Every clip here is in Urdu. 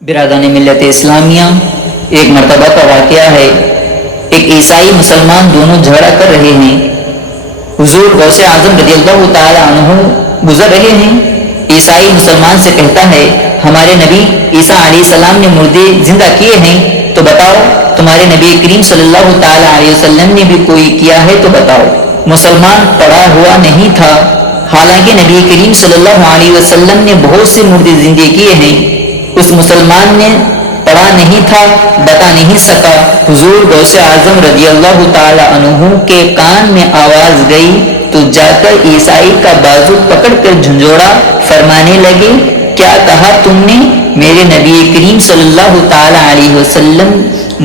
برادران ملت اسلامیہ، ایک مرتبہ کا واقعہ ہے۔ ایک عیسائی مسلمان دونوں جھگڑا کر رہے ہیں۔ حضور غوث اعظم رضی اللہ تعالی عنہ گزر رہے ہیں۔ عیسائی مسلمان سے کہتا ہے، ہمارے نبی عیسیٰ علیہ السلام نے مردے زندہ کیے ہیں، تو بتاؤ تمہارے نبی کریم صلی اللہ تعالی علیہ وسلم نے بھی کوئی کیا ہے تو بتاؤ۔ مسلمان پڑا ہوا نہیں تھا، حالانکہ نبی کریم صلی اللہ علیہ وسلم نے بہت سے مردے زندے کیے ہیں۔ اس مسلمان نے پڑھا نہیں تھا، بتا نہیں سکا۔ حضور غوث اعظم رضی اللہ تعالی عنہ کے کان میں آواز گئی تو جا کر عیسائی کا بازو پکڑ کر جھنجھوڑا، فرمانے لگے، کیا کہا تم نے؟ میرے نبی کریم صلی اللہ تعالی علیہ وسلم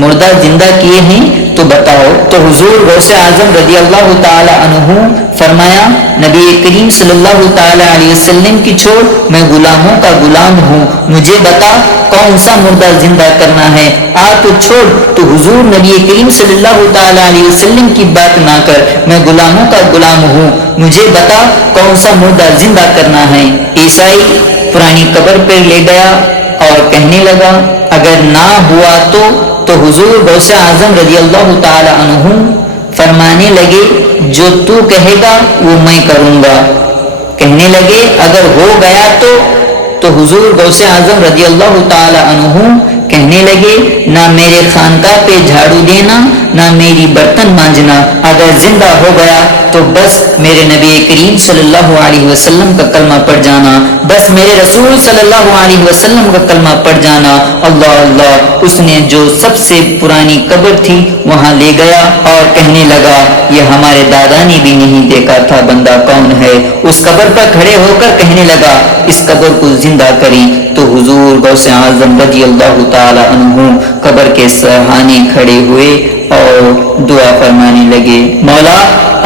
مردہ زندہ کیے ہیں تو بتاؤ۔ تو حضور غوث اعظم رضی اللہ تعالی عنہ فرمایا، نبی کریم صلی اللہ تعالی علیہ وسلم کی چھوڑ، میں غلاموں کا غلام ہوں، مجھے بتا کون سا مردہ زندہ کرنا ہے، آ تو چھوڑ۔ تو حضور نبی کریم صلی اللہ تعالی علیہ وسلم کی بات نہ کر، میں غلاموں کا غلام ہوں، مجھے بتا کون سا مردہ زندہ کرنا ہے۔ عیسائی پرانی قبر پر لے گیا اور کہنے لگا، اگر نہ ہوا تو حضور غوث اعظم رضی اللہ تعالی عنہ فرمانے لگے، جو تو کہے گا وہ میں کروں گا۔ کہنے لگے اگر ہو گیا تو حضور غوث اعظم رضی اللہ تعالی عنہ کہنے لگے، نہ میرے خانقاہ پہ جھاڑو دینا، نہ میری برتن مانجنا، اگر زندہ ہو گیا تو بس میرے نبی کریم صلی اللہ علیہ وسلم کا کلمہ پڑھ جانا، بس میرے رسول صلی اللہ علیہ وسلم کا کلمہ پڑھ جانا۔ اللہ اللہ، اس نے جو سب سے پرانی قبر تھی وہاں لے گیا اور کہنے لگا، یہ ہمارے دادا نے بھی نہیں دیکھا تھا بندہ کون ہے۔ اس قبر پر کھڑے ہو کر کہنے لگا، اس قبر کو زندہ کریں۔ تو حضور غوث اعظم رضی اللہ تعالی عنہ قبر کے سرہانے کھڑے ہوئے اور دعا فرمانے لگے، مولا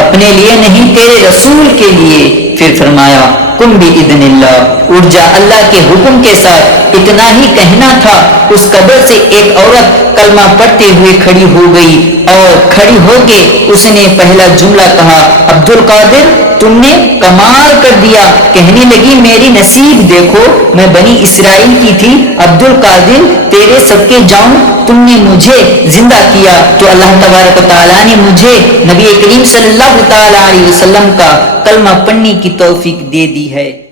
اپنے لیے نہیں تیرے رسول کے لیے۔ پھر فرمایا، کن باذن اللہ، اٹھ جا اللہ کے حکم کے ساتھ۔ اتنا ہی کہنا تھا، اس قبر سے ایک عورت کلمہ پڑھتے ہوئے کھڑی ہو گئی اور کھڑی ہو کے اس نے پہلا جملہ کہا، عبد القادر تم نے کمال کر دیا۔ کہنے لگی، میری نصیب دیکھو، میں بنی اسرائیل کی تھی، عبد القادر تیرے صدقے جاؤں، تم نے مجھے زندہ کیا۔ تو اللہ تبارک و تعالیٰ نے مجھے نبی کریم صلی اللہ تعالی علیہ وسلم کا کلمہ پڑھنے کی توفیق دے دی ہے۔